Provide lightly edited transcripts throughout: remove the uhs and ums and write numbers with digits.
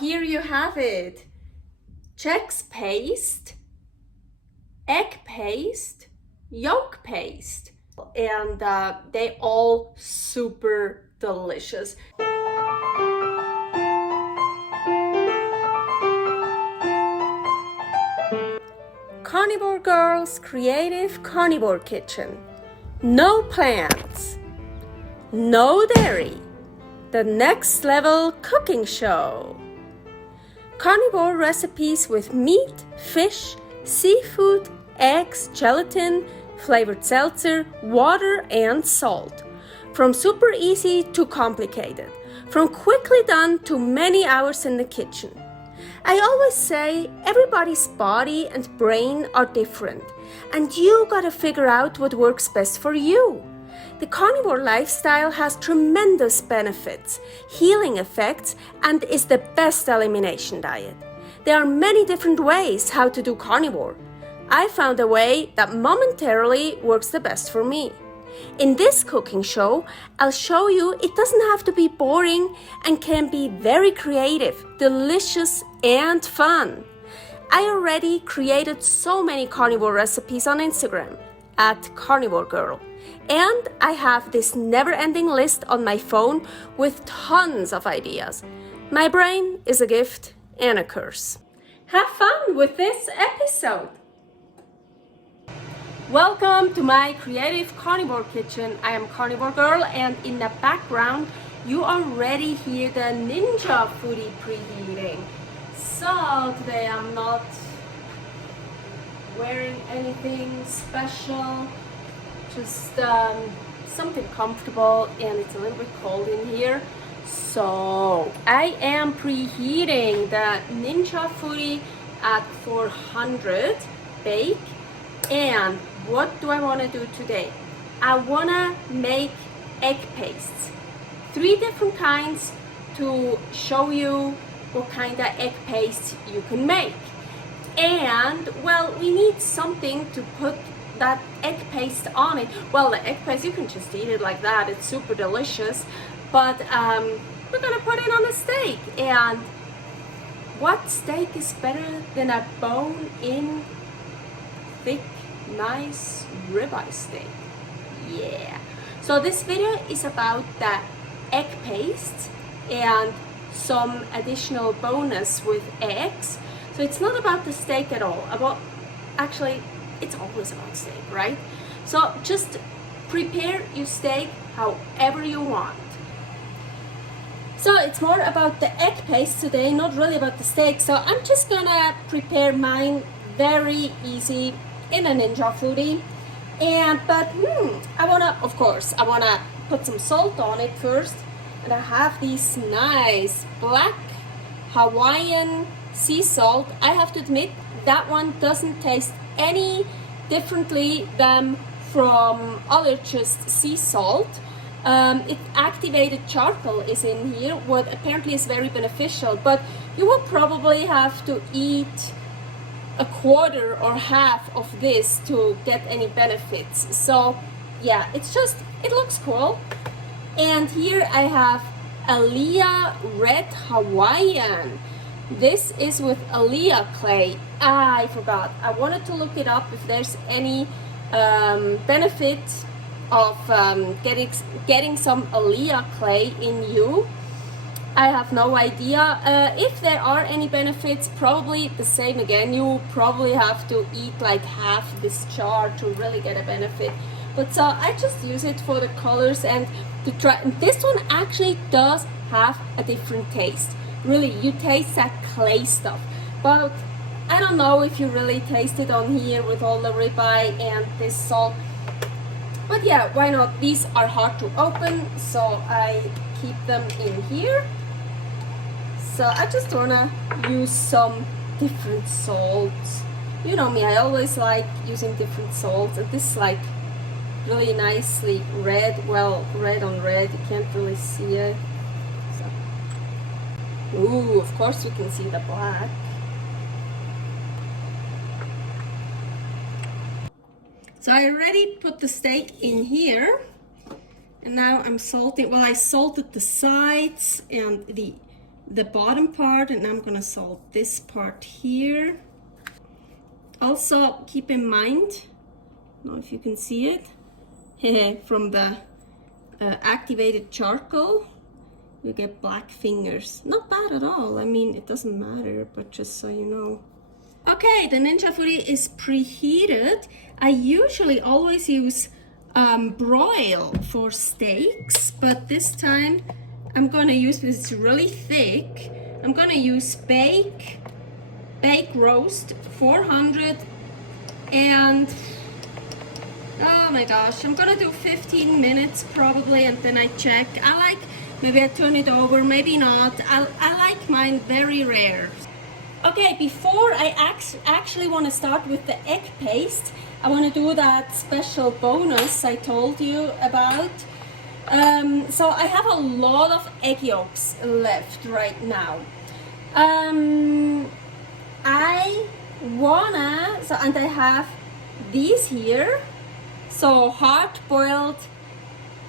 here you have it. JEggs Paste, Egg Paste, Yolk Paste, and they all super delicious. Carnivore Girl's Creative Carnivore Kitchen. No plants, no dairy, the next level cooking show. Carnivore recipes with meat, fish, seafood, eggs, gelatin, flavored seltzer, water, and salt. From super easy to complicated, from quickly done to many hours in the kitchen. I always say everybody's body and brain are different, and you gotta figure out what works best for you. The carnivore lifestyle has tremendous benefits, healing effects, and is the best elimination diet. There are many different ways how to do carnivore. I found a way that momentarily works the best for me. In this cooking show, I'll show you it doesn't have to be boring and can be very creative, delicious, and fun. I already created so many carnivore recipes on Instagram at karnivorgirl. And I have this never-ending list on my phone with tons of ideas. My brain is a gift and a curse. Have fun with this episode. Welcome to my creative carnivore kitchen. I am Carnivore Girl, and in the background you already hear the Ninja Foodi preheating. So today I'm not wearing anything special, just something comfortable, and it's a little bit cold in here. So I am preheating the Ninja Foodi at 400 bake. And what do I want to do today? I want to make egg pastes. 3 different kinds to show you what kind of egg paste you can make. And well, we need something to put that egg paste on it. Well, the egg paste, you can just eat it like that. It's super delicious. But we're gonna put it on a steak. And what steak is better than a bone-in thick, nice ribeye steak? Yeah. So this video is about the egg paste and some additional bonus with eggs. So it's not about the steak at all. Actually, it's always about steak, right? So just prepare your steak however you want. So it's more about the egg paste today, not really about the steak. So I'm just gonna prepare mine very easy in a Ninja Foodi. But I wanna put some salt on it first. And I have these nice black Hawaiian sea salt. I have to admit that one doesn't taste any differently than from other just sea salt. It activated charcoal is in here, what apparently is very beneficial, but you will probably have to eat a quarter or half of this to get any benefits. So yeah, it looks cool. And here I have Aaliyah Red Hawaiian. This is with Aaliyah clay. I forgot. I wanted to look it up if there's any benefit of getting some Aaliyah clay in you. I have no idea. If there are any benefits, probably the same again. You probably have to eat like half this jar to really get a benefit. But so I just use it for the colors and to try. This one actually does have a different taste. Really, you taste that clay stuff. But I don't know if you really taste it on here with all the ribeye and this salt. But yeah, why not? These are hard to open, so I keep them in here. So I just wanna use some different salts. You know me, I always like using different salts, and this is like really nicely red. Well, red on red, you can't really see it. So. Ooh, of course we can see the black. So I already put the steak in here, and now I'm salting. Well, I salted the sides and the the bottom part, and I'm gonna salt this part here. Also keep in mind, I don't know if you can see it, from the activated charcoal, you get black fingers. Not bad at all. I mean, it doesn't matter, but just so you know. Okay, the Ninja Foodi is preheated. I usually always use broil for steaks, but this time I'm gonna use, because it's really thick, I'm gonna use bake roast 400, and oh my gosh, I'm gonna do 15 minutes probably, and then I check. Maybe I turn it over, maybe not. I like mine very rare. Okay, before I actually want to start with the egg paste, I want to do that special bonus I told you about. So I have a lot of egg yolks left right now. And I have these here, so hard boiled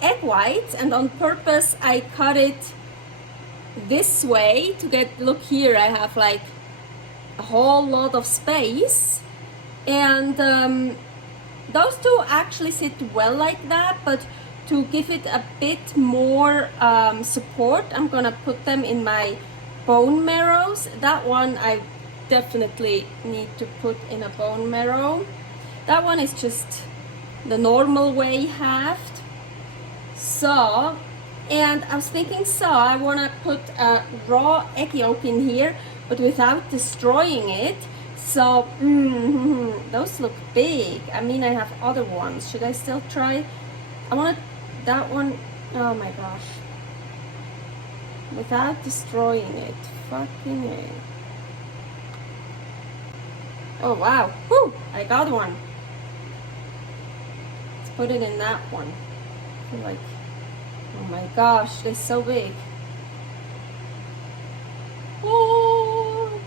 egg whites, and on purpose I cut it this way to get, look here, I have like a whole lot of space, and those two actually sit well like that, but to give it a bit more support, I'm gonna put them in my bone marrows. That one I definitely need to put in a bone marrow. That one is just the normal way halved. So, and I was thinking, so I want to put a raw egg yolk in here, but without destroying it. So, those look big. I mean, I have other ones. Should I still try? I want that one. Oh my gosh. Without destroying it. Fucking A. Oh wow. Woo! I got one. Let's put it in that one. I feel like, oh my gosh, they're so big. Oh.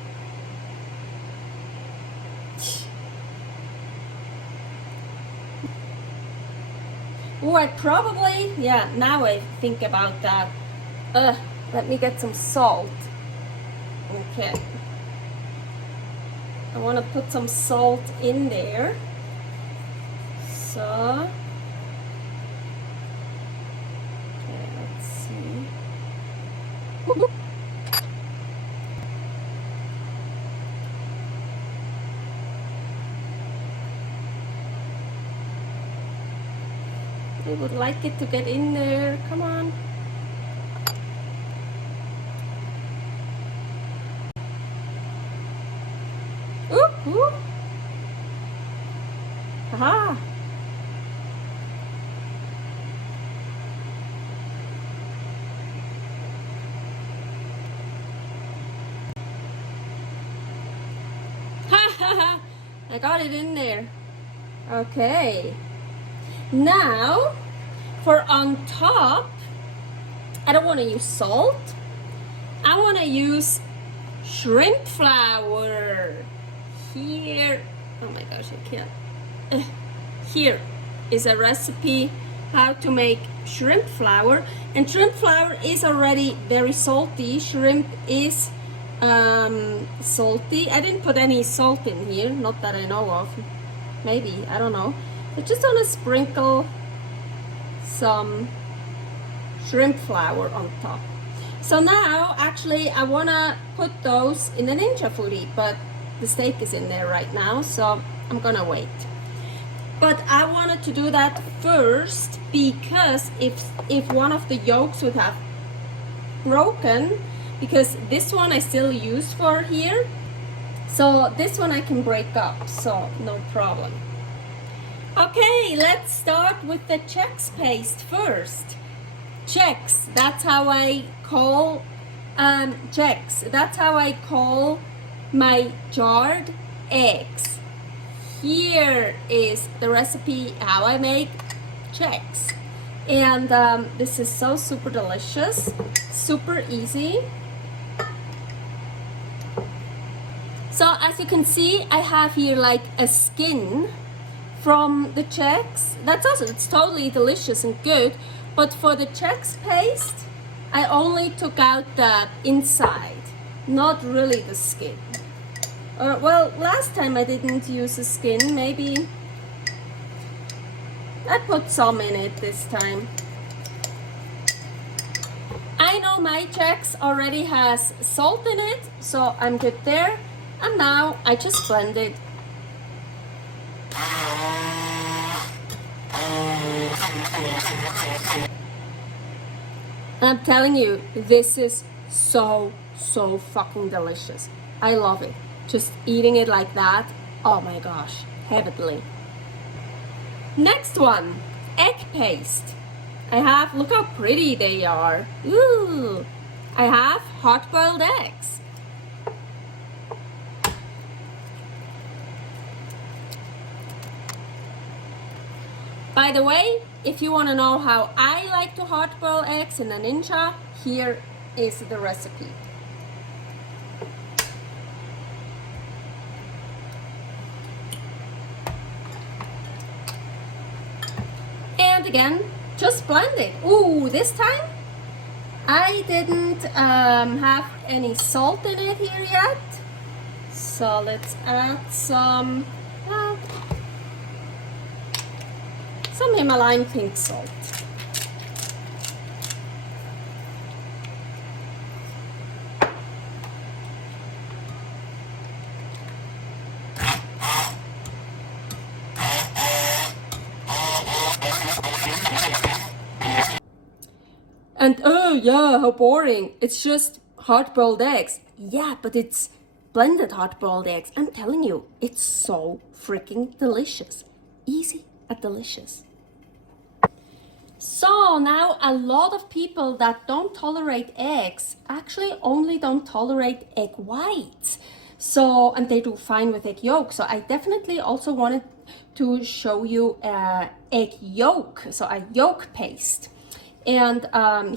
Oh, I probably, yeah, now I think about that. Let me get some salt. Okay. I want to put some salt in there. So, okay, let's see. I would like it to get in there. Come on. Ooh, ooh. Aha. I got it in there. Okay. Now, for on top, I don't want to use salt. I want to use shrimp flour. Here, oh my gosh, I can't. Here is a recipe how to make shrimp flour. And shrimp flour is already very salty. Shrimp is salty. I didn't put any salt in here, not that I know of. Maybe, I don't know. I just want to sprinkle some shrimp flour on top. So now, actually, I want to put those in the Ninja Foodi, but the steak is in there right now, so I'm gonna wait. But I wanted to do that first because if one of the yolks would have broken, because this one I still use for here, so this one I can break up, so no problem. Okay, let's start with the JEggs paste first. JEggs, that's how I call JEggs. That's how I call my jarred eggs. Here is the recipe how I make JEggs, and this is so super delicious, super easy. So as you can see, I have here like a skin from the JEggs. That's also, it's totally delicious and good. But for the JEggs paste, I only took out the inside, not really the skin. Well, last time I didn't use the skin, maybe I put some in it this time. I know my JEggs already has salt in it, so I'm good there. And now I just blend it. I'm telling you, this is so fucking delicious. I love it. Just eating it like that, oh my gosh, heavenly. Next one, egg paste. I have, look how pretty they are. Ooh, I have hard boiled eggs. By the way, if you want to know how I like to hard boil eggs in a Ninja, here is the recipe. And again, just blend it. Ooh, this time I didn't have any salt in it here yet. So let's add some Himalayan pink salt. And oh yeah, how boring. It's just hard-boiled eggs. Yeah, but it's blended hard-boiled eggs. I'm telling you, it's so freaking delicious. Easy and delicious. So now a lot of people that don't tolerate eggs actually only don't tolerate egg whites. So, and they do fine with egg yolk. So I definitely also wanted to show you egg yolk, so a yolk paste. And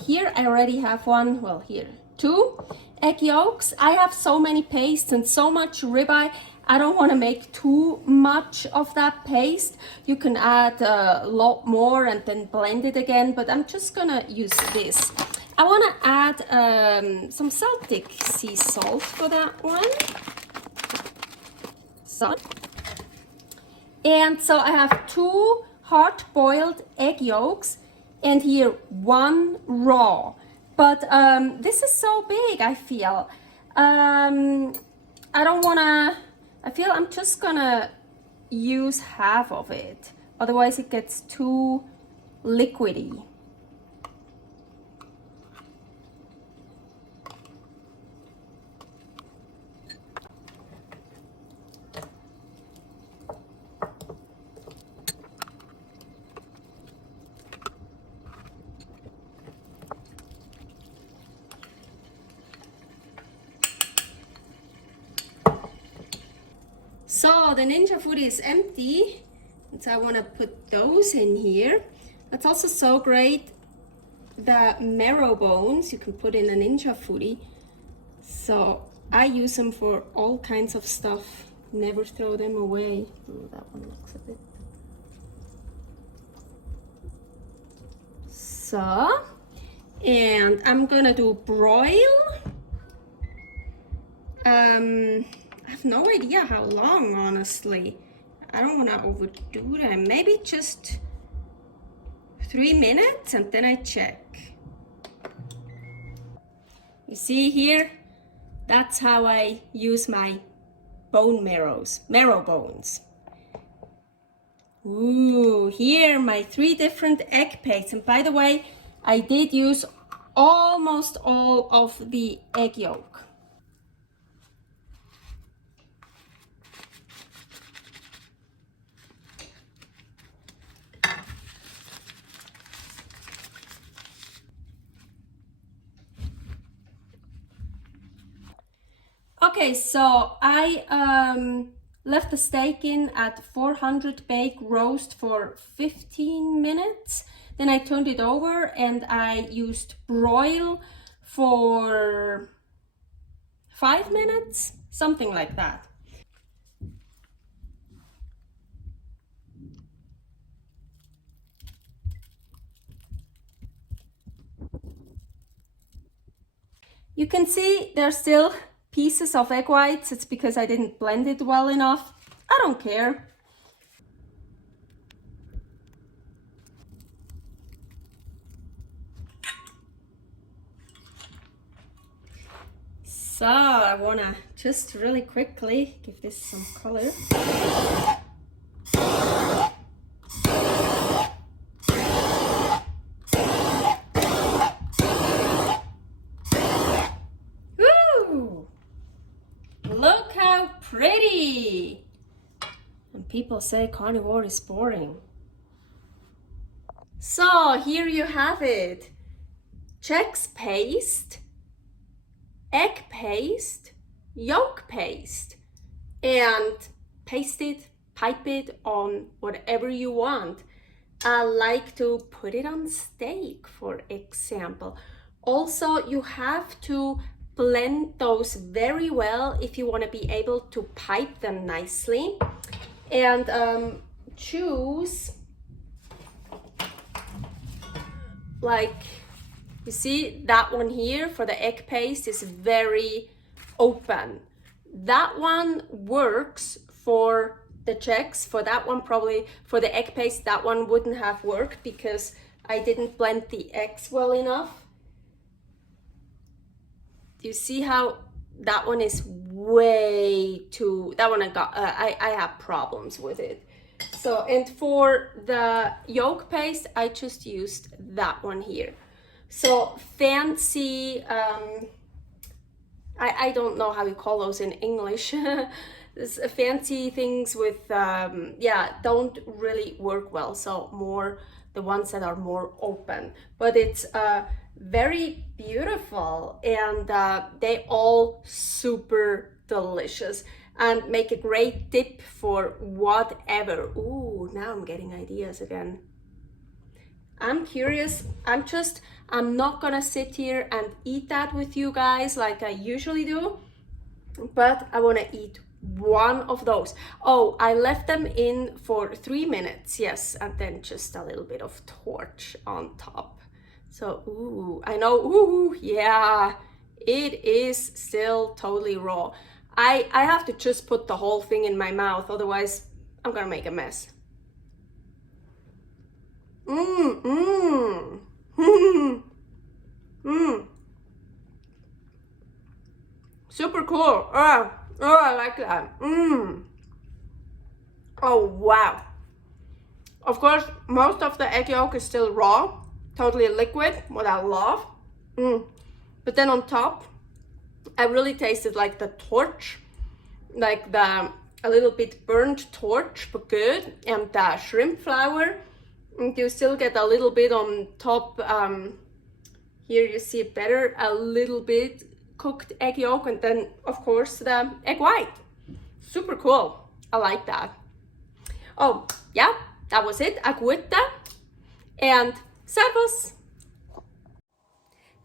here I already have one, well here, 2 egg yolks. I have so many pastes and so much ribeye. I don't want to make too much of that paste. You can add a lot more and then blend it again, but I'm just gonna use this. I want to add some Celtic sea salt for that one. And so I have 2 hard-boiled egg yolks and here 1 raw. But this is so big, I feel. I don't wanna, I feel I'm just gonna use half of it. Otherwise it gets too liquidy. So the Ninja Foodi is empty, and so I want to put those in here. That's also so great. The marrow bones you can put in a Ninja Foodi. So I use them for all kinds of stuff. Never throw them away. Ooh, that one looks a bit. So, and I'm gonna do broil. I have no idea how long, honestly. I don't want to overdo them. Maybe just 3 minutes and then I check. You see here, that's how I use my bone marrow bones. Ooh, here my 3 different egg pastes. And by the way, I did use almost all of the egg yolk. Okay, so I left the steak in at 400 bake roast for 15 minutes. Then I turned it over and I used broil for 5 minutes, something like that. You can see there's still pieces of egg whites. It's because I didn't blend it well enough. I don't care. So I wanna just really quickly give this some color. Woo! Look how pretty! And people say carnivore is boring. So here you have it. JEggs Paste, egg paste, yolk paste, and paste it, pipe it on whatever you want. I like to put it on steak, for example. Also, you have to blend those very well if you want to be able to pipe them nicely. And choose, like, you see that one here for the egg paste is very open. That one works for the JEggs. For that one, probably for the egg paste, that one wouldn't have worked because I didn't blend the eggs well enough. Do you see how that one is way too, that one I have problems with it. So, and for the yolk paste, I just used that one here. So fancy, I don't know how you call those in English. Fancy things with, yeah, don't really work well. So more the ones that are more open. But it's very beautiful, and they all super delicious and make a great dip for whatever. Ooh, now I'm getting ideas again. I'm curious. I'm not gonna sit here and eat that with you guys like I usually do, but I wanna eat one of those. Oh, I left them in for 3 minutes, yes, and then just a little bit of torch on top. So, ooh, I know, ooh, yeah, it is still totally raw. I have to just put the whole thing in my mouth, otherwise I'm gonna make a mess. Super cool. Oh, I like that. Oh, wow. Of course, most of the egg yolk is still raw, totally liquid, what I love. But then on top, I really tasted like the torch, like a little bit burnt torch, but good, and the shrimp flour. And you still get a little bit on top. Here you see it better, a little bit cooked egg yolk, and then of course the egg white. Super cool. I like that. Oh yeah, that was it. Agüita and servus.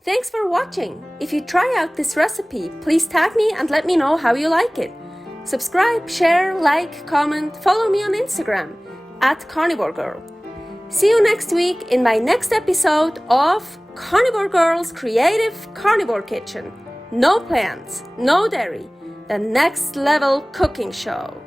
Thanks for watching. If you try out this recipe, please tag me and let me know how you like it. Subscribe, share, like, comment, follow me on Instagram @karnivorgirl. See you next week in my next episode of Carnivore Girl's Creative Carnivore Kitchen. No plants, no dairy, the next level cooking show.